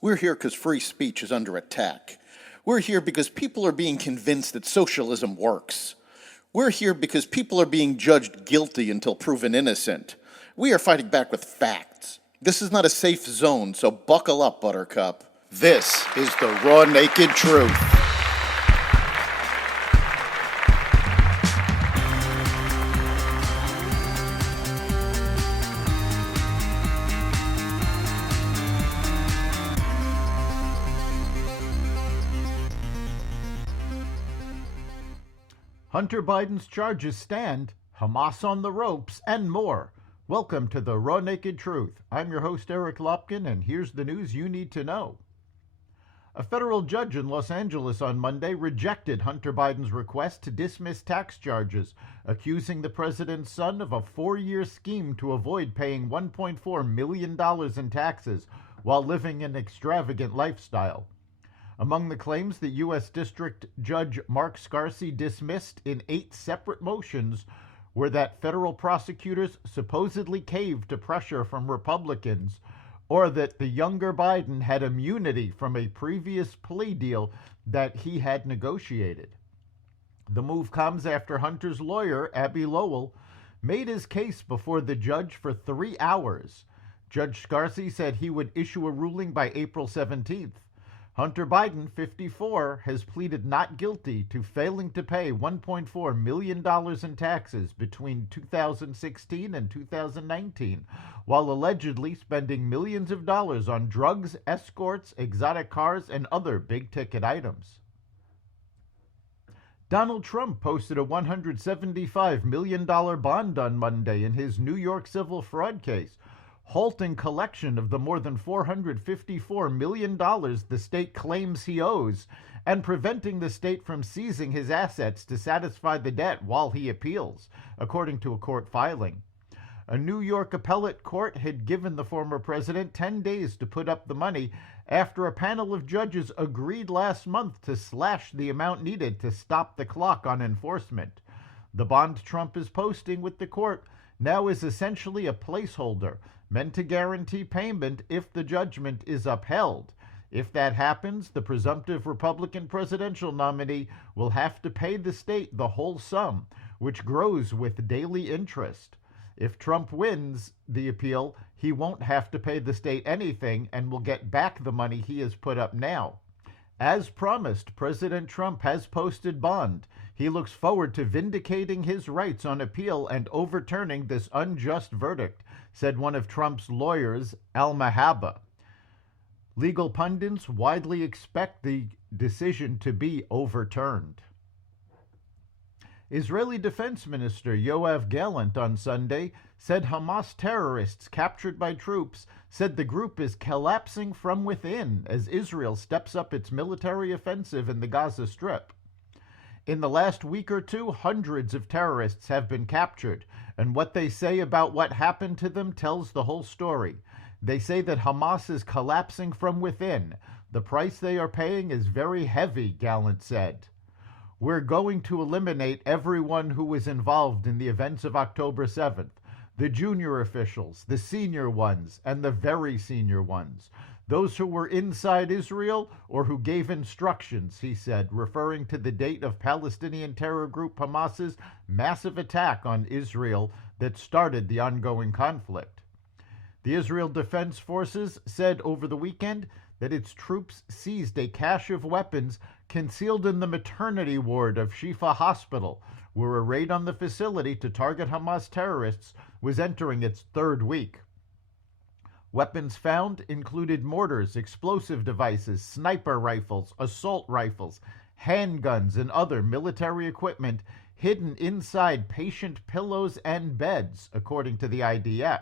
We're here because free speech is under attack. We're here because people are being convinced that socialism works. We're here because people are being judged guilty until proven innocent. We are fighting back with facts. This is not a safe zone, so buckle up, Buttercup. This is the raw, naked truth. Hunter Biden's charges stand, Hamas on the ropes, and more. Welcome to the Raw Naked Truth. I'm your host, Eric Lopkin, and here's the news you need to know. A federal judge in Los Angeles on Monday rejected Hunter Biden's request to dismiss tax charges, accusing the president's son of a 4-year scheme to avoid paying $1.4 million in taxes while living an extravagant lifestyle. Among the claims that U.S. District Judge Mark Scarsi dismissed in 8 separate motions were that federal prosecutors supposedly caved to pressure from Republicans, or that the younger Biden had immunity from a previous plea deal that he had negotiated. The move comes after Hunter's lawyer, Abbe Lowell, made his case before the judge for 3 hours. Judge Scarsi said he would issue a ruling by April 17th. Hunter Biden, 54, has pleaded not guilty to failing to pay $1.4 million in taxes between 2016 and 2019, while allegedly spending millions of dollars on drugs, escorts, exotic cars, and other big-ticket items. Donald Trump posted a $175 million bond on Monday in his New York civil fraud case, halting collection of the more than $454 million the state claims he owes, and preventing the state from seizing his assets to satisfy the debt while he appeals, according to a court filing. A New York appellate court had given the former president 10 days to put up the money after a panel of judges agreed last month to slash the amount needed to stop the clock on enforcement. The bond Trump is posting with the court now is essentially a placeholder, meant to guarantee payment if the judgment is upheld. If that happens, the presumptive Republican presidential nominee will have to pay the state the whole sum, which grows with daily interest. If Trump wins the appeal, he won't have to pay the state anything and will get back the money he has put up now. As promised, President Trump has posted bond. He looks forward to vindicating his rights on appeal and overturning this unjust verdict, said one of Trump's lawyers, Al Mahaba. Legal pundits widely expect the decision to be overturned. Israeli Defense Minister Yoav Gallant on Sunday said Hamas terrorists captured by troops said the group is collapsing from within as Israel steps up its military offensive in the Gaza Strip. In the last week or two, hundreds of terrorists have been captured, and what they say about what happened to them tells the whole story. They say that Hamas is collapsing from within. The price they are paying is very heavy, Gallant said. We're going to eliminate everyone who was involved in the events of October 7th, the junior officials, the senior ones, and the very senior ones. Those who were inside Israel or who gave instructions, he said, referring to the date of Palestinian terror group Hamas's massive attack on Israel that started the ongoing conflict. The Israel Defense Forces said over the weekend that its troops seized a cache of weapons concealed in the maternity ward of Shifa Hospital, where a raid on the facility to target Hamas terrorists was entering its 3rd week. Weapons found included mortars, explosive devices, sniper rifles, assault rifles, handguns, and other military equipment hidden inside patient pillows and beds, according to the IDF.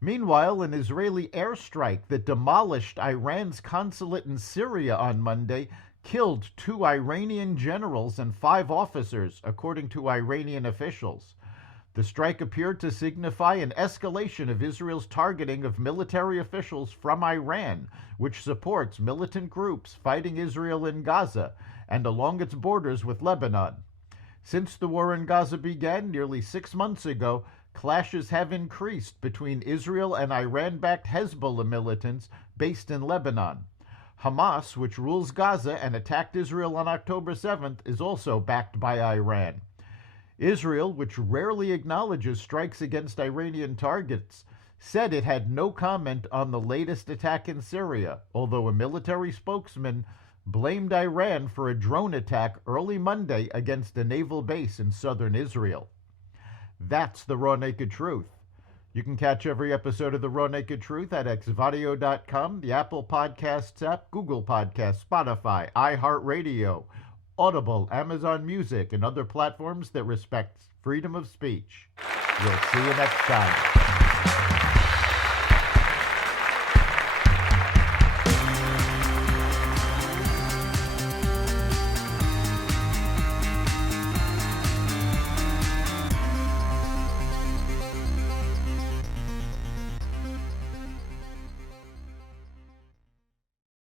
Meanwhile, an Israeli airstrike that demolished Iran's consulate in Syria on Monday killed 2 Iranian generals and 5 officers, according to Iranian officials. The strike appeared to signify an escalation of Israel's targeting of military officials from Iran, which supports militant groups fighting Israel in Gaza and along its borders with Lebanon. Since the war in Gaza began nearly 6 months ago, clashes have increased between Israel and Iran-backed Hezbollah militants based in Lebanon. Hamas, which rules Gaza and attacked Israel on October 7th, is also backed by Iran. Israel, which rarely acknowledges strikes against Iranian targets, said it had no comment on the latest attack in Syria, although a military spokesman blamed Iran for a drone attack early Monday against a naval base in southern Israel. That's the Raw Naked Truth. You can catch every episode of The Raw Naked Truth at xvadio.com, the Apple Podcasts app, Google Podcasts, Spotify, iHeartRadio, Audible, Amazon Music, and other platforms that respect freedom of speech. We'll see you next time.